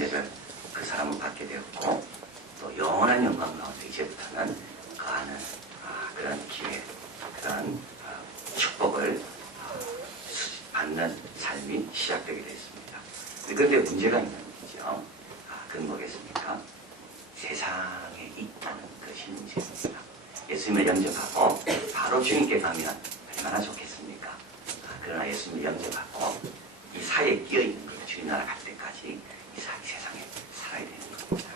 은혜를 그 사람은 받게 되었고 또 영원한 영광 가운데 이제부터는 거하는 그런 기회, 그런 축복을 받는 삶이 시작되게 되었습니다. 그런데 문제가 있는 거죠. 그건 뭐겠습니까? 세상에 있다는 것이 문제입니다. 예수님을 영접하고 바로 주님께 가면 얼마나 좋겠습니까? 그러나 예수님을 영접하고 이 사이에 끼어있는 거예요. 주님 나라 갈 때까지 이 세상에 살아야 되는 겁니다.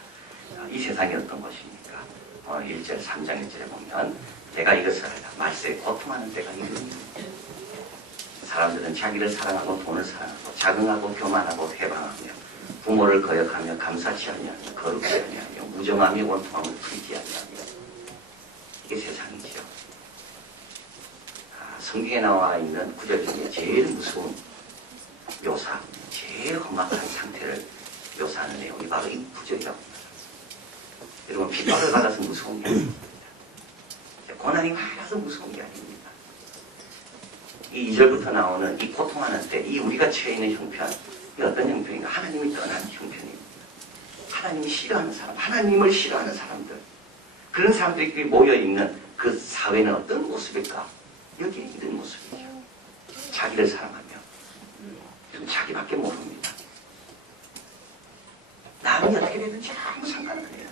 이 세상이 어떤 것입니까? 1절, 3장 1절에 보면 내가 이것을 알라. 말세에 고통하는 때가 이릅니다. 사람들은 자기를 사랑하고 돈을 사랑하고 자긍하고 교만하고 회방하며 부모를 거역하며 감사치 아니하며 거룩지 아니하며 무정하며 원통함을 풀지 아니하며 이게 세상이죠. 성경에 나와 있는 구절 중에 제일 무서운 묘사, 제일 험악한 상태를 묘사하는 내용이 바로 이 구절이라고 합니다. 여러분 핍박을 받아서 무서운 게 아닙니다. 고난이 많아서 무서운 게 아닙니다. 이 2절부터 나오는 이 고통하는 때, 이 우리가 처해 있는 형편, 이 어떤 형편인가? 하나님이 떠난 형편입니다. 하나님이 싫어하는 사람, 하나님을 싫어하는 사람들, 그런 사람들이 모여있는 그 사회는 어떤 모습일까? 여기에 이런 모습이죠. 자기를 사랑하며 자기밖에 모릅니다. 남이 어떻게 되는지 아무 상관은 해요.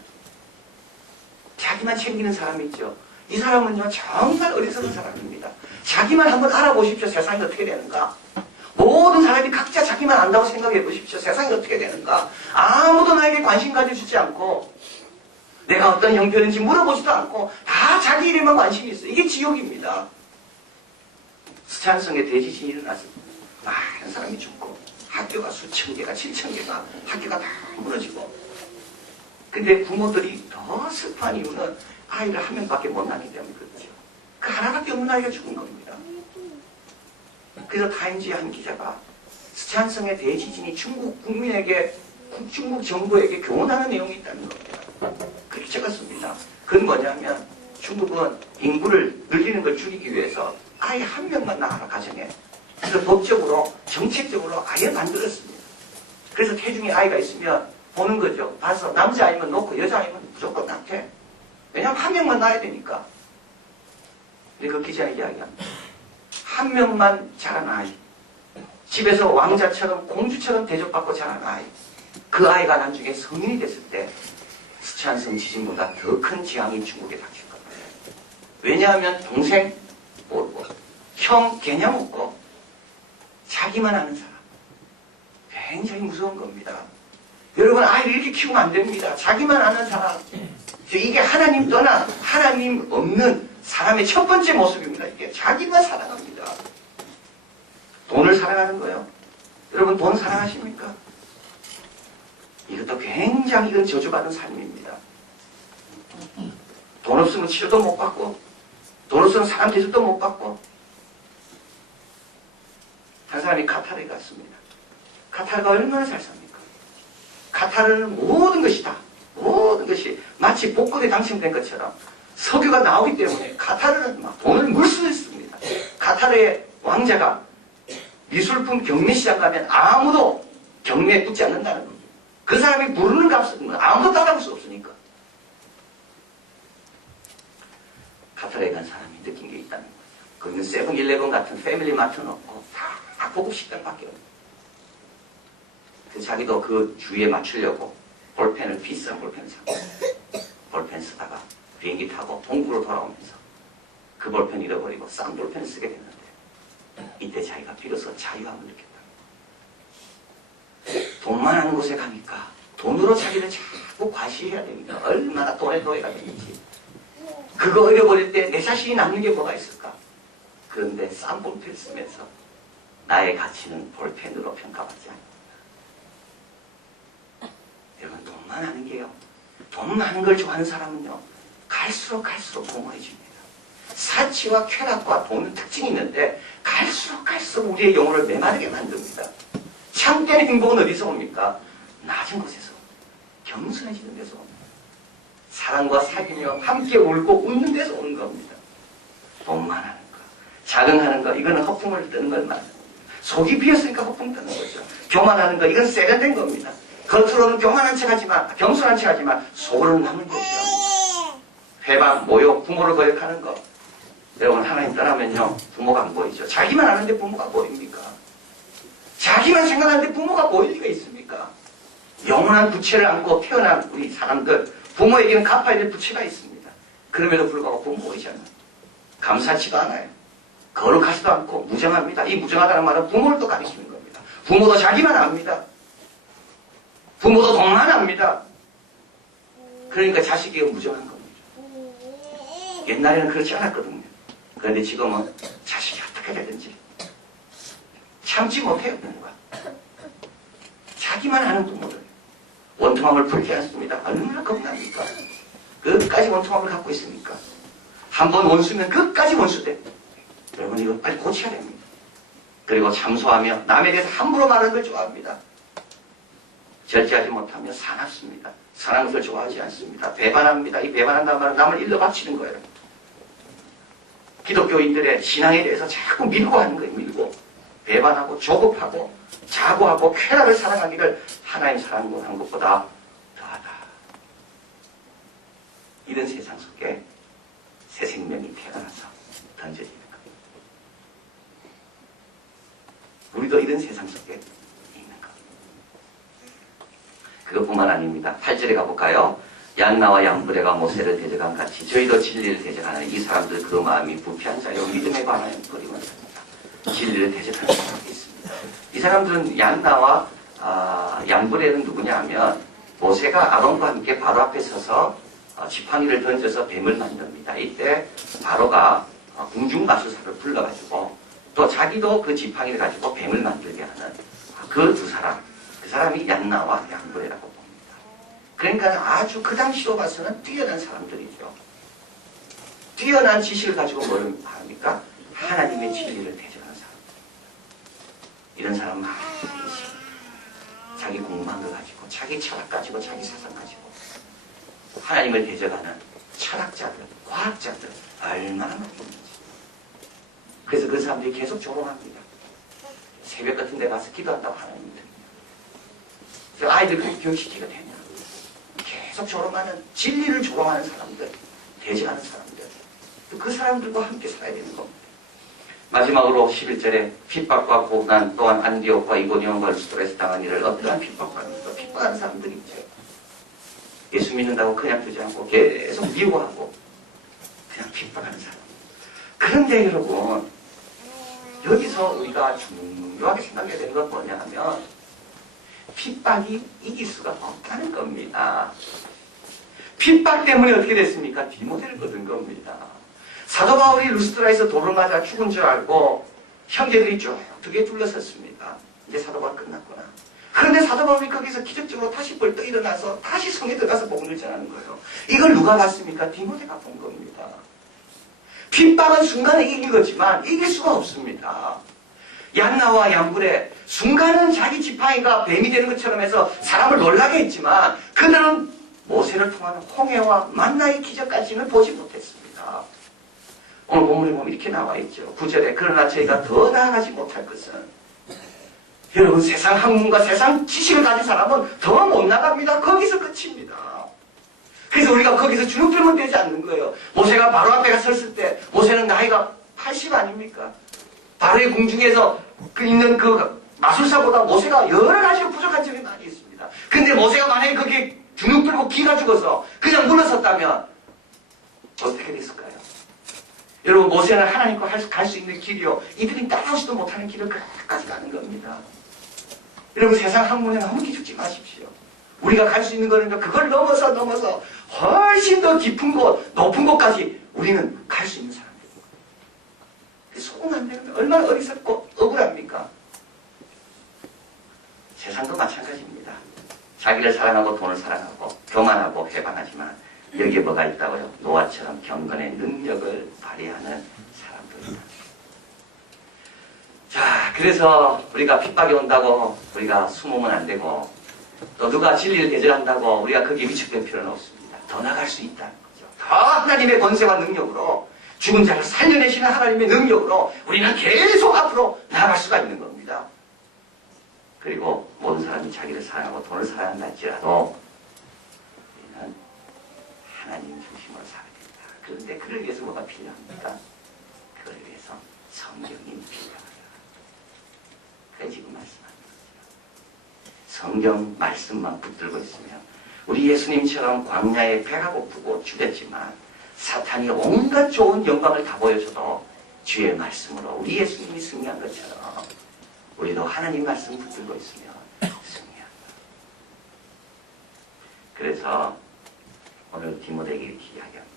자기만 챙기는 사람이 있죠. 이 사람은요 정말 어리석은 사람입니다. 자기만 한번 알아보십시오. 세상이 어떻게 되는가. 모든 사람이 각자 자기만 안다고 생각해 보십시오. 세상이 어떻게 되는가. 아무도 나에게 관심 가져주지 않고 내가 어떤 형편인지 물어보지도 않고 다 자기 일에만 관심이 있어요. 이게 지옥입니다. 스촨성에 대지진이 일어나서 많은 사람이 죽고 학교가 수천 개가 7천 개가 학교가 다 무너지고, 근데 부모들이 더 슬퍼한 이유는 아이를 한 명밖에 못 낳기 때문에 그렇죠. 그 하나밖에 없는 아이가 죽은 겁니다. 그래서 타임지의 한 기자가 스촨성의 대지진이 중국 국민에게, 중국 정부에게 교훈하는 내용이 있다는 겁니다. 그렇게 적었습니다. 그건 뭐냐면 중국은 인구를 늘리는 걸 줄이기 위해서 아이 한 명만 낳아라, 가정에. 그래서 법적으로, 정책적으로 아예 만들었습니다. 그래서 태중에 아이가 있으면 보는 거죠. 봐서 남자아이면 놓고 여자아이면 무조건 낳게. 왜냐하면 한 명만 낳아야 되니까. 근데 그 기자는 이야기합니다. 한 명만 자란 아이, 집에서 왕자처럼 공주처럼 대접받고 자란 아이, 그 아이가 나중에 성인이 됐을 때 스촨성 지진보다 더 큰 재앙이 중국에 닥칠 겁니다. 왜냐하면 동생 모르고 형 개념 없고 자기만 아는 사람. 굉장히 무서운 겁니다. 여러분 아이를 이렇게 키우면 안 됩니다. 자기만 아는 사람. 이게 하나님 떠나 하나님 없는 사람의 첫 번째 모습입니다. 이게 자기만 사랑합니다. 돈을 사랑하는 거예요. 여러분 돈 사랑하십니까? 이것도 굉장히 이건 저주받은 삶입니다. 돈 없으면 치료도 못 받고, 돈 없으면 사람 대접도 못 받고. 한 사람이 카타르에 갔습니다. 카타르가 얼마나 잘 삽니까? 카타르는 모든 것이 다, 모든 것이 마치 복권에 당첨된 것처럼 석유가 나오기 때문에 카타르는 막 돈을 물 수 있습니다. 카타르의 왕자가 미술품 경매시장 가면 아무도 경매에 붙지 않는다는 겁니다. 그 사람이 부르는 값은 아무도 따라올 수 없으니까. 카타르에 간 사람이 느낀 게 있다는 거죠. 거기는 세븐일레븐 같은 패밀리마트는 없고 다 고급 식당밖에 없는. 그래서 자기도 그 주위에 맞추려고 볼펜을, 비싼 볼펜을 사고 볼펜 쓰다가 비행기 타고 동부로 돌아오면서 그 볼펜 잃어버리고 싼 볼펜을 쓰게 됐는데 이때 자기가 비로소 자유함을 느꼈다. 돈 많은 곳에 가니까 돈으로 자기를 자꾸 과시해야 됩니다. 얼마나 돈에 노예가 되는지. 그거 잃어버릴 때 내 자신이 남는 게 뭐가 있을까? 그런데 싼 볼펜 쓰면서 나의 가치는 볼펜으로 평가받지 않는다. 여러분 돈만 하는 게요. 돈 많은 걸 좋아하는 사람은요. 갈수록 공허해집니다. 사치와 쾌락과 돈은 특징이 있는데 갈수록 우리의 영혼을 메마르게 만듭니다. 참된 행복은 어디서 옵니까? 낮은 곳에서, 겸손해지는 데서 옵니다. 사랑과 사귀며 함께 울고 웃는 데서 오는 겁니다. 돈만 하는 거, 자긍하는 거, 이거는 허풍을 뜨는 걸 말합니다. 속이 비었으니까 허풍 뜨는 거죠. 교만하는 거, 이건 세련된 겁니다. 겉으로는 교만한 척하지만, 겸손한 척하지만 속으로는 남을 얘기합니다. 회방, 모욕, 부모를 거역하는 것. 여러분, 하나님 떠나면요, 부모가 안 보이죠. 자기만 아는데 부모가 보입니까? 자기만 생각하는데 부모가 보일 리가 있습니까? 영원한 부채를 안고 태어난 우리 사람들, 부모에게는 갚아야 될 부채가 있습니다. 그럼에도 불구하고 부모 보이잖아요. 감사치도 않아요. 거룩하지도 않고 무정합니다. 이 무정하다는 말은 부모를 또 가리키는 겁니다. 부모도 자기만 압니다. 부모도 돈만 압니다. 그러니까 자식에게 무정한 겁니다. 옛날에는 그렇지 않았거든요. 그런데 지금은 자식이 어떻게 되든지 참지 못해요, 부모가. 자기만 아는 부모를. 원통함을 풀지 않습니다. 얼마나 겁납니까? 끝까지 원통함을 갖고 있습니까? 한번 원수면 끝까지 원수돼. 여러분, 이거 빨리 고쳐야 됩니다. 그리고 참소하며 남에 대해서 함부로 말하는 걸 좋아합니다. 절제하지 못하며 사납습니다. 사는 것을 좋아하지 않습니다. 배반합니다. 이 배반한다는 말은 남을 일러 바치는 거예요. 기독교인들의 신앙에 대해서 자꾸 밀고 하는 거예요. 밀고. 배반하고 조급하고 자고하고 쾌락을 사랑하기를 하나님 사랑하는 것보다 더하다. 이런 세상 속에 새 생명이 태어나서 던져지는 겁니다. 우리도 이런 세상 속에 있는 겁니다. 그것뿐만 아닙니다. 8절에 가볼까요? 얀나와 얌브레가 모세를 대적한 같이 저희도 진리를 대적하는 이 사람들 그 마음이 부패한 자요 믿음에 관하여 버리면 됩니다. 진리를 대적하는 사람이 있습니다. 이 사람들은 얀나와 얌브레는 누구냐 하면 모세가 아론과 함께 바로 앞에 서서 지팡이를 던져서 뱀을 만듭니다. 이때 바로가 궁중마술사를 불러가지고 또 자기도 그 지팡이를 가지고 뱀을 만들게 하는 그 두 사람, 그 사람이 얀나와 얌브레라고 봅니다. 그러니까 아주 그 당시로 봐서는 뛰어난 사람들이죠. 뛰어난 지식을 가지고 뭘 합니까? 하나님의 진리를 대적하는 사람. 이런 사람 많이 있습니다. 자기 공부한 걸 가지고, 자기 철학 가지고, 자기 사상 가지고 하나님을 대적하는 철학자들, 과학자들 얼마나 많이 있는지. 그래서 그 사람들이 계속 조롱합니다. 새벽 같은 데 가서 기도한다고 하나님입니다. 그래서 아이들 그렇게 교육시키가 되냐. 계속 조롱하는, 진리를 조롱하는 사람들, 대적하는 사람들. 그 사람들과 함께 살아야 되는 겁니다. 마지막으로 11절에 핍박과 고난 또한 안디옥과 이고니온과 루스드라에서 당한 일을 어떠한 핍박과 핍박하는 사람들이 있죠. 예수 믿는다고 그냥 두지 않고 계속 미워하고 그냥 핍박하는 사람. 그런데 여러분, 여기서 우리가 중요하게 생각해야 되는 건 뭐냐 하면 핍박이 이길 수가 없다는 겁니다. 핍박 때문에 어떻게 됐습니까? 디모데를 거둔 겁니다. 사도 바울이 루스드라에서 돌을 맞아 죽은 줄 알고 형제들이 쭉 두개 둘러섰습니다. 이제 사도 바울 끝났구나. 그런데 사도 바울이 거기서 기적적으로 다시 벌떡 일어나서 다시 성에 들어가서 복음을 전하는 거예요. 이걸 누가 봤습니까? 디모데가 본 겁니다. 핍박은 순간에 이긴 거지만 이길 수가 없습니다. 얀나와 얌브레 순간은 자기 지팡이가 뱀이 되는 것처럼 해서 사람을 놀라게 했지만 그들은 모세를 통한 홍해와 만나의 기적까지는 보지 못했습니다. 오늘 본문에 보면 이렇게 나와 있죠. 9절에 그러나 저희가 더 나아가지 못할 것은 여러분 세상 학문과 세상 지식을 가진 사람은 더 못 나갑니다. 거기서 끝입니다. 그래서 우리가 거기서 주눅들면 되지 않는 거예요. 모세가 바로 앞에 섰을 때 모세는 나이가 80 아닙니까? 바로의 궁중에서 있는 그 마술사보다 모세가 여러 가지로 부족한 점이 많이 있습니다. 근데 모세가 만약에 거기에 주눅들고 기가 죽어서 그냥 물러섰다면 어떻게 됐을까요? 여러분 모세는 하나님과 갈 수 있는 길이요. 이들이 따라오지도 못하는 길을 끝까지 가는 겁니다. 여러분 세상 학문에 너무 기죽지 마십시오. 우리가 갈 수 있는 거는 그걸 넘어서 훨씬 더 깊은 곳, 높은 곳까지 우리는 갈 수 있는 사람들입니다. 속으면 안 되는데 얼마나 어리석고 억울합니까? 세상도 마찬가지입니다. 자기를 사랑하고 돈을 사랑하고 교만하고 배반하지만 여기에 뭐가 있다고요? 노아처럼 경건의 능력을 발휘하는 사람들입니다. 자, 그래서 우리가 핍박이 온다고 우리가 숨으면 안 되고 또 누가 진리를 대적한다고 우리가 거기에 위축될 필요는 없습니다. 더 나갈 수 있다는 거죠. 더 하나님의 권세와 능력으로 죽은 자를 살려내시는 하나님의 능력으로 우리는 계속 앞으로 나아갈 수가 있는 겁니다. 그리고 모든 사람이 자기를 사랑하고 돈을 사랑한다 할지라도 우리는 하나님 중심으로 살아야 된다. 그런데 그를 위해서 뭐가 필요합니까? 그걸 위해서 성경이 필요하다. 그게 지금 말씀하는 거죠. 성경 말씀만 붙들고 있으면 우리 예수님처럼 광야에 배가 고프고 죽였지만 사탄이 온갖 좋은 영광을 다 보여줘도 주의 말씀으로 우리 예수님이 승리한 것처럼 우리도 하나님 말씀 붙들고 있으면 승리한다. 그래서 오늘 디모데에게 이렇게 이야기합니다.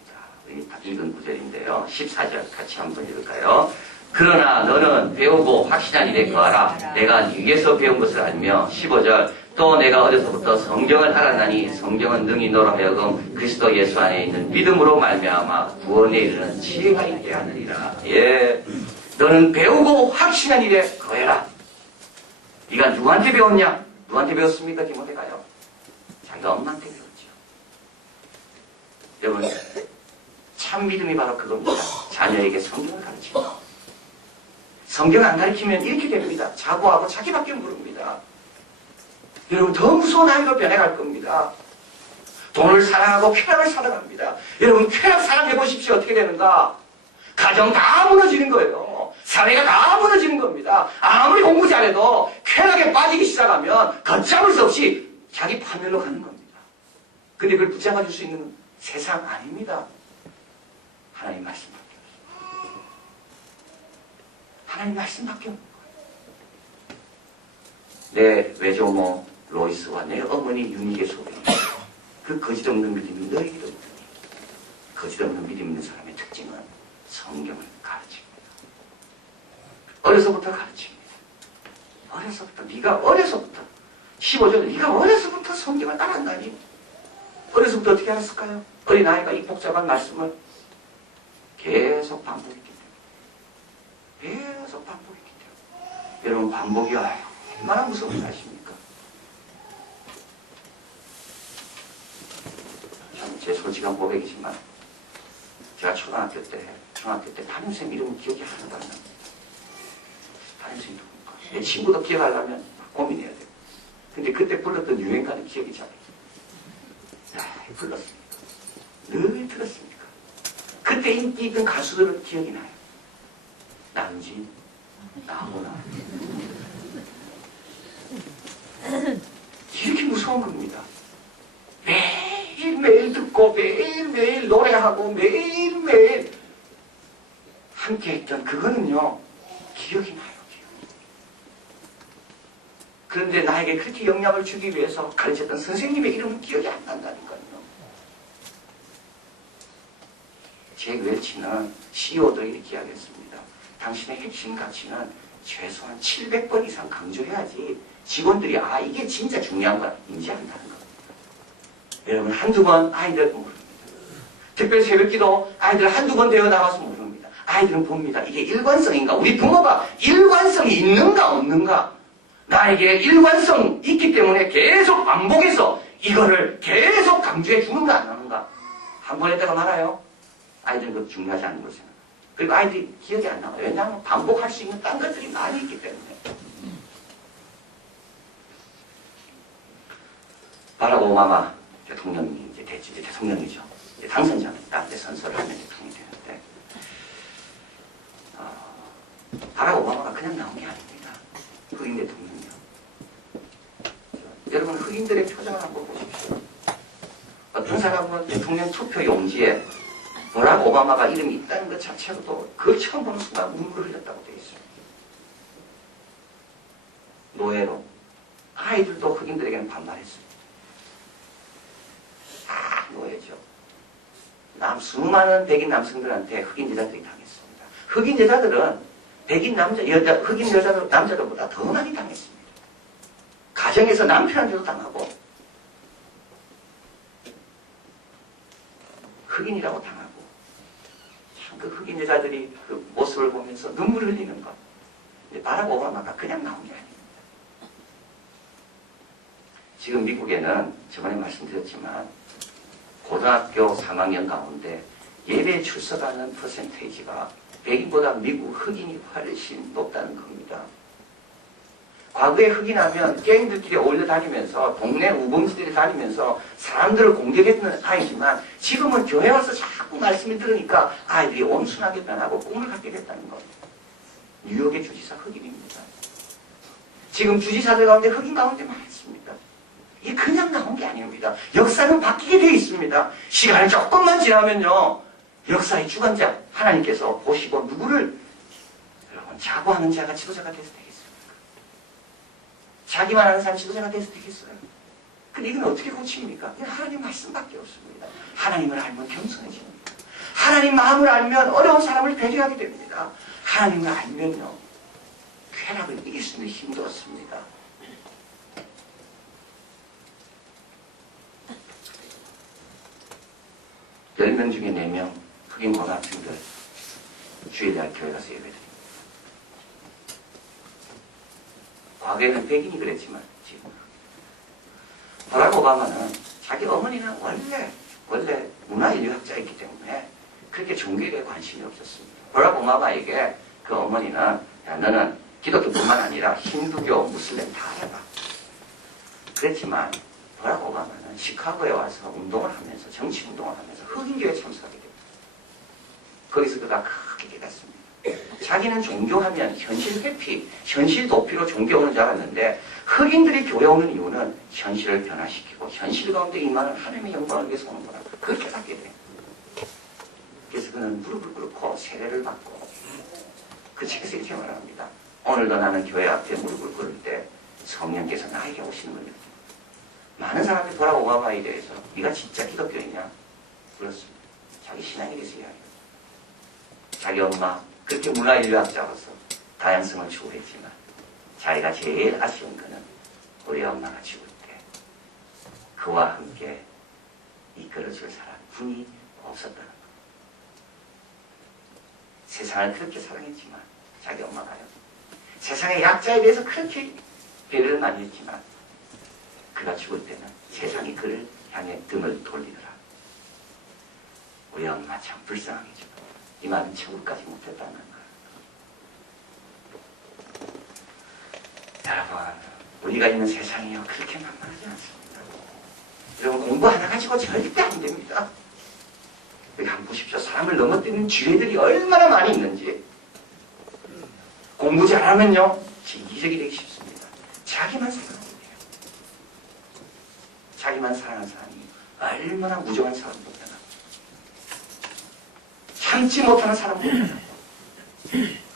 우리 다 읽은 구절인데요. 14절 같이 한번 읽을까요? 그러나 너는 배우고 확신한 일에 거하라. 내가 네 위에서 배운 것을 알며 15절 또 내가 어려서부터 성경을 알았나니 성경은 능히 너로 하여금 그리스도 예수 안에 있는 믿음으로 말미암아 구원에 이르는 지혜가 있게 하느니라. 예, 너는 배우고 확신한 일에 거해라. 네가 누구한테 배웠냐? 누구한테 배웠습니까? 디모데가요. 자기가 엄마한테 배웠죠. 여러분, 참 믿음이 바로 그겁니다. 자녀에게 성경을 가르치고 성경 안 가르치면 이렇게 됩니다. 자고하고 자기밖에 모릅니다. 여러분 더 무서운 아이로 변해갈 겁니다. 돈을 사랑하고 쾌락을 사랑합니다. 여러분 쾌락 사랑해 보십시오. 어떻게 되는가? 가정 다 무너지는 거예요. 사회가 다 무너지는 겁니다. 아무리 공부 잘해도 쾌락에 빠지기 시작하면 걷잡을 수 없이 자기 파멸로 가는 겁니다. 근데 그걸 붙잡아줄 수 있는 세상 아닙니다. 하나님 말씀밖에 없어요. 하나님 말씀밖에 없는 거예요. 내 외조모 로이스와 내 어머니 유니게 속에 그 거짓없는 믿음이 너에게도 있더니 거짓없는 믿음 있는 사람의 특징은 성경을 가르칩니다. 어려서부터 가르칩니다. 어려서부터 네가 어려서부터 15절 네가 어려서부터 성경을 알았나니 어려서부터 어떻게 알았을까요? 어린아이가 이 복잡한 말씀을 계속 반복했기 때문에 계속 반복했기 때문에 여러분 반복이 얼마나 무서운지 아십니까? 제 솔직한 고백이지만 제가 중학교 때 담임선생님 이름은 기억이 하나도 안 납니다. 담임선생님 누굽니까? 내 친구도 기억하려면 고민해야 돼요. 근데 그때 불렀던 유행가는 기억이 잘 나요. 불렀습니까? 늘 들었습니까? 그때 인기 있던 가수들은 기억이 나요. 남진, 나훈아. 이렇게 무서운 겁니다. 매일매일 듣고 매일매일 노래하고 매일매일 함께 했던 그거는요 기억이 나요. 기억이. 그런데 나에게 그렇게 영향을 주기 위해서 가르쳤던 선생님의 이름은 기억이 안 난다니까요. 제 웰치는 CEO도 이렇게 이야기했습니다. 당신의 핵심 가치는 최소한 700번 이상 강조해야지 직원들이 이게 진짜 중요한 걸 인지한다는 겁니다. 여러분 한두 번 아이들 모릅니다. 특별히 새벽기도 아이들 한두 번 되어 나와서 모릅니다. 아이들은 봅니다. 이게 일관성인가? 우리 부모가 일관성이 있는가 없는가? 나에게 일관성 있기 때문에 계속 반복해서 이거를 계속 강조해 주는가 안 하는가? 한 번 했다가 말아요. 아이들은 그것도 중요하지 않은 걸 생각해요. 그리고 아이들이 기억이 안 나와요. 왜냐하면 반복할 수 있는 딴 것들이 많이 있기 때문에. 바락 오바마 대통령이 이제 대통령이죠. 이제 당선자입니다. 이제 선서를 하면 대통령이 되는데, 바락 오바마가 그냥 나온 게 아닙니다. 흑인 대통령이요. 여러분 흑인들의 표정을 한번 보십시오. 어떤 사람은 대통령 투표 용지에 바락 오바마가 이름이 있다는 것 자체로도 그걸 처음 보는 순간 눈물을 흘렸다고 되어 있습니다. 노예로 아이들도 흑인들에게는 반발했습니다. 노예죠. 수많은 백인 남성들한테 흑인 여자들이 당했습니다. 흑인 여자들은 백인 흑인 남자들보다 더 많이 당했습니다. 가정에서 남편한테도 당하고 흑인이라고 당하고 참 그 흑인 여자들이 그 모습을 보면서 눈물을 흘리는 것. 바락 오바마가 그냥 나온 게 아닙니다. 지금 미국에는 저번에 말씀드렸지만 고등학교 3학년 가운데 예배에 출석하는 퍼센테이지가 백인보다 미국 흑인이 훨씬 높다는 겁니다. 과거에 흑인하면 게임들끼리 어울려 다니면서 동네 우범지들이 다니면서 사람들을 공격했던 아이지만 지금은 교회 와서 자꾸 말씀을 들으니까 아이들이 온순하게 변하고 꿈을 갖게 됐다는 거예요. 뉴욕의 주지사 흑인입니다. 지금 주지사들 가운데 흑인 가운데 많습니다. 이게 그냥 나온 게 아닙니다. 역사는 바뀌게 되어 있습니다. 시간이 조금만 지나면요. 역사의 주관자 하나님께서 보시고 누구를 여러분 자고하는 자가 지도자가 돼서 되겠습니까? 자기만 아는 사람 지도자가 돼서 되겠어요? 근데 이건 어떻게 고칩니까? 이건 하나님 말씀밖에 없습니다. 하나님을 알면 겸손해집니다. 하나님 마음을 알면 어려운 사람을 배려하게 됩니다. 하나님을 알면요. 쾌락을 이길 수 있는 힘도 얻습니다. 열 명 중에 4명 흑인 고등학생들 주일날 교회 가서 예배드립니다. 과거에는 백인이 그랬지만 지금은 바락 오바마는 자기 어머니는 원래 문화인류학자였기 때문에 그렇게 종교에 관심이 없었습니다. 바락 오바마에게 그 어머니는 야, 너는 기독교뿐만 아니라 힌두교, 무슬림 다 해봐. 그랬지만 바락 오바마는 시카고에 와서 운동을 하면서 정치운동을 하면서 흑인교회에 참석하게 됩니다. 거기서 그가 크게 깨닫습니다. 자기는 종교하면 현실 회피, 현실 도피로 종교 오는 줄 알았는데 흑인들이 교회 오는 이유는 현실을 변화시키고 현실 가운데 임하는 하나님의 영광을 위해서 오는 거라. 그걸 깨닫게 돼요. 그래서 그는 무릎을 꿇고 세례를 받고 그 책에서 이렇게 말합니다. 오늘도 나는 교회 앞에 무릎을 꿇을 때 성령께서 나에게 오시는 걸 느낍니다. 많은 사람들이 돌아오바마에 대해서 네가 진짜 기독교이냐? 그렇습니다. 자기 신앙에 대해서 이야기합니다. 자기 엄마 그렇게 문화인류학자로서 다양성을 추구했지만 자기가 제일 아쉬운 거는 우리 엄마가 죽을 때 그와 함께 이끌어줄 사람이 없었다는 것. 세상을 그렇게 사랑했지만 자기 엄마가요. 세상의 약자에 대해서 그렇게 배려를 많이 했지만 그가 죽을 때는 세상이 그를 향해 등을 돌리더라. 우리 엄마 참 불쌍하게 죽었다. 이 말은 천국까지 못했다는 거예요. 여러분, 우리가 있는 세상이요 그렇게 만만하지 않습니다. 여러분 공부 하나 가지고 절대 안 됩니다. 여기 한번 보십시오. 사람을 넘어뜨리는 죄들이 얼마나 많이 있는지. 공부 잘하면요 이기적이 되기 쉽습니다. 자기만 사랑하면 돼요. 자기만 사랑하는 사람이 얼마나 무정한 사람입니다. 참지 못하는 사람도 되나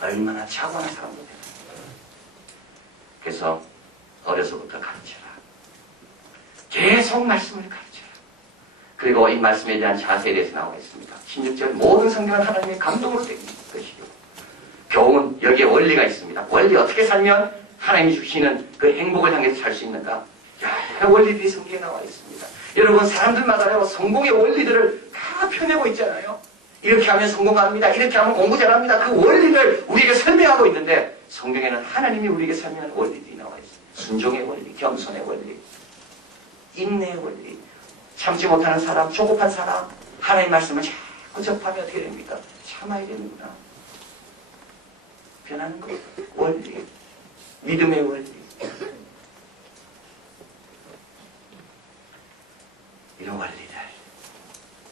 얼마나 차분한 사람도 되나. 그래서 어려서부터 가르쳐라. 계속 말씀을 가르쳐라. 그리고 이 말씀에 대한 자세에 대해서 나와 있습니다. 16절 모든 성경은 하나님의 감동으로 되어 있는 것이고 교훈 여기에 원리가 있습니다. 원리 어떻게 살면 하나님이 주시는 그 행복을 향해서 살 수 있는가. 여러 원리들이 성경에 나와 있습니다. 여러분 사람들마다요 성공의 원리들을 다 펴내고 있잖아요. 이렇게 하면 성공합니다. 이렇게 하면 공부 잘합니다. 그 원리를 우리에게 설명하고 있는데 성경에는 하나님이 우리에게 설명하는 원리들이 나와 있어요. 순종의 원리, 겸손의 원리, 인내의 원리, 참지 못하는 사람, 조급한 사람, 하나님의 말씀을 자꾸 접하면 어떻게 됩니까? 참아야 되는구나. 변하는 것, 원리, 믿음의 원리. 이런 원리들.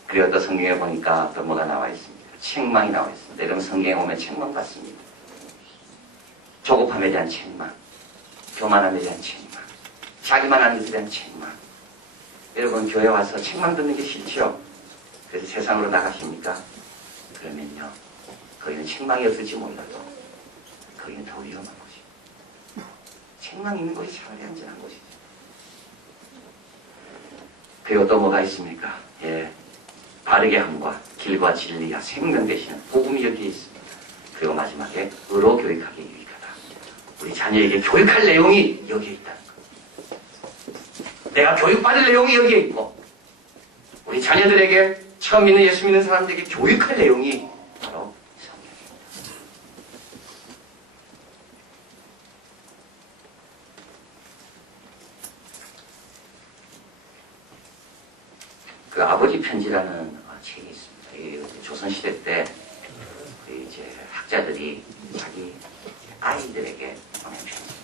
그리고 또 성경에 보니까 또 뭐가 나와 있습니다. 책망이 나와 있습니다. 여러분 성경에 보면 책망 받습니다. 조급함에 대한 책망, 교만함에 대한 책망, 자기만 아는 것에 대한 책망. 여러분 교회 와서 책망 듣는 게 싫죠? 그래서 세상으로 나가십니까? 그러면요 거기는 책망이 없을지 몰라도 거기는 더 위험한 곳이에요. 책망 있는 곳이 차라리 안전한 곳이죠. 그리고 또 뭐가 있습니까? 예, 바르게 함과 길과 진리와 생명 되시는 복음이 여기에 있습니다. 그리고 마지막에 의로 교육하기 유익하다. 우리 자녀에게 교육할 내용이 여기에 있다는 것. 내가 교육받을 내용이 여기에 있고 우리 자녀들에게 처음 믿는 예수 믿는 사람들에게 교육할 내용이 바로 성경입니다. 그 아버지 편지라는 책이 있습니다. 조선시대 때 이제 학자들이 자기 아이들에게 보낸 편지입니다.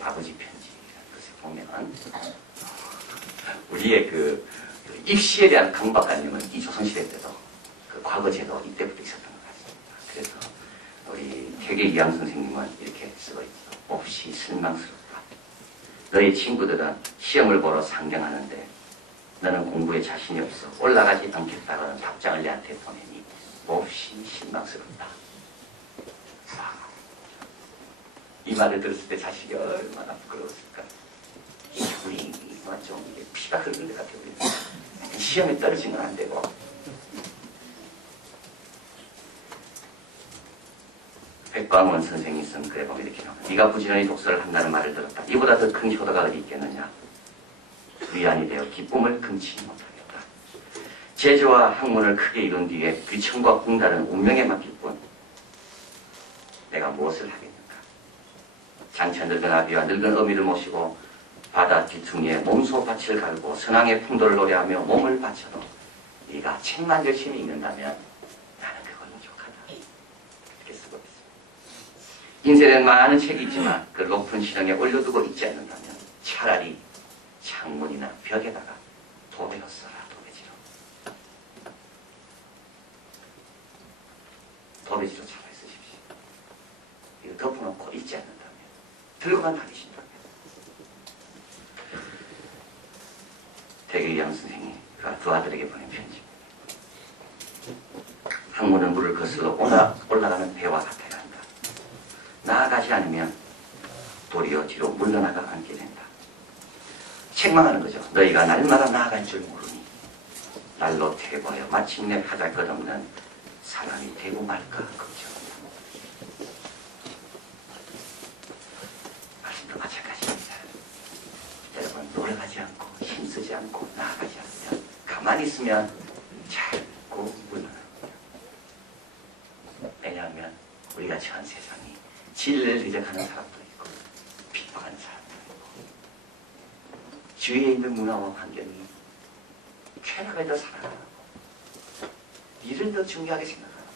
아버지 편지라는 것을 보면 우리의 그 입시에 대한 강박관념은 이 조선시대 때도 그 과거제도 이때부터 있었던 것 같습니다. 그래서 우리 퇴계 이양 선생님은 이렇게 쓰고 있죠. 몹시 실망스럽다. 너희 친구들은 시험을 보러 상경하는데 너는 공부에 자신이 없어 올라가지 않겠다는 답장을 내한테 보내니 몹시 실망스럽다. 이 말을 들었을 때 자식이 얼마나 부끄러웠을까. 우리 좀 피가 흐르는 것 같아요. 시험에 떨어지면 안 되고. 백광원 선생이 쓴 글에 보면 이렇게 나옵니다. 네가 부지런히 독서를 한다는 말을 들었다. 이보다 더 큰 효도가 어디 있겠느냐. 위안이 되어 기쁨을 금치 못하겠다. 제주와 학문을 크게 이룬 뒤에 귀천과 공달은 운명에 맡길 뿐 내가 무엇을 하겠는가. 장차 늙은 아비와 늙은 어미를 모시고 바다 뒤퉁이에 몸소 밭을 갈고 선왕의 풍도를 노래하며 몸을 바쳐도 네가 책만 열심히 읽는다면 나는 그걸 만족하다. 이렇게 쓰고 있습니다. 인쇄된 많은 책이 있지만 그 높은 실형에 올려두고 읽지 않는다면 차라리 창문이나 벽에다가 도배로 써라. 도배지로 차라리 쓰십시오. 이거 덮어놓고 읽지 않는다면 들고만 다니신다면. 대개양 선생이 두 아들에게 보낸 편지입니다. 학문은 물을 거슬러 올라가는 배와 같아야 한다. 나아가지 않으면 도리어 뒤로 물러나가 앉게 된다. 책망하는 거죠. 너희가 날마다 나아갈 줄 모르니 날로 퇴보하여 마침내 하잘것없는 사람이 되고 말까 걱정한다. 말씀도 마찬가지입니다. 여러분 노력하지 않고 힘쓰지 않고 나아가지 않으면 가만히 있으면 자꾸 물러납니다. 왜냐하면 우리가 처한 세상이 진리를 리적하는 사람도 있고 핍박하는 사람도 있고 주위에 있는 문화와 환경이 쾌락을 더 사랑하고 일을 더 중요하게 생각하고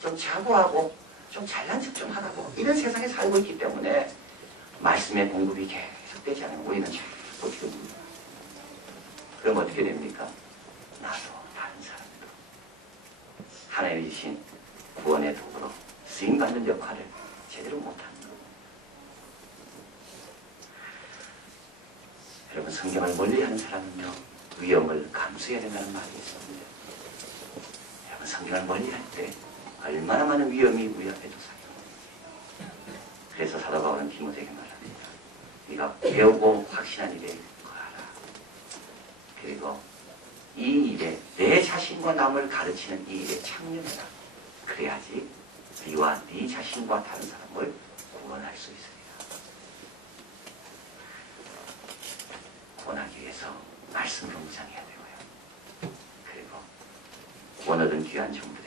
좀 자고하고 좀 잘난 척 좀 하라고 이런 세상에 살고 있기 때문에 말씀의 공급이 계속되지 않으면 우리는 자꾸 지금 그럼 어떻게 됩니까? 나도 다른 사람도 하나님이 주신 구원의 도구로 쓰임받는 역할을 제대로 못하는 거예요. 여러분 성경을 멀리하는 사람은요 위험을 감수해야 된다는 말이 있습니다. 여러분 성경을 멀리할 때 얼마나 많은 위험이 우리 앞에 도사해요. 그래서 사도 바울은 디모데에게 말합니다. 네가 배우고 확신한 일에 거하라. 그리고 이 일에 내 자신과 남을 가르치는 이 일에 참여해라. 그래야지 네와 네 자신과 다른 사람을 구원할 수 있으리라. 구원하기 위해서 말씀으로 무장해야 되고요. 그리고 원어든 귀한 정부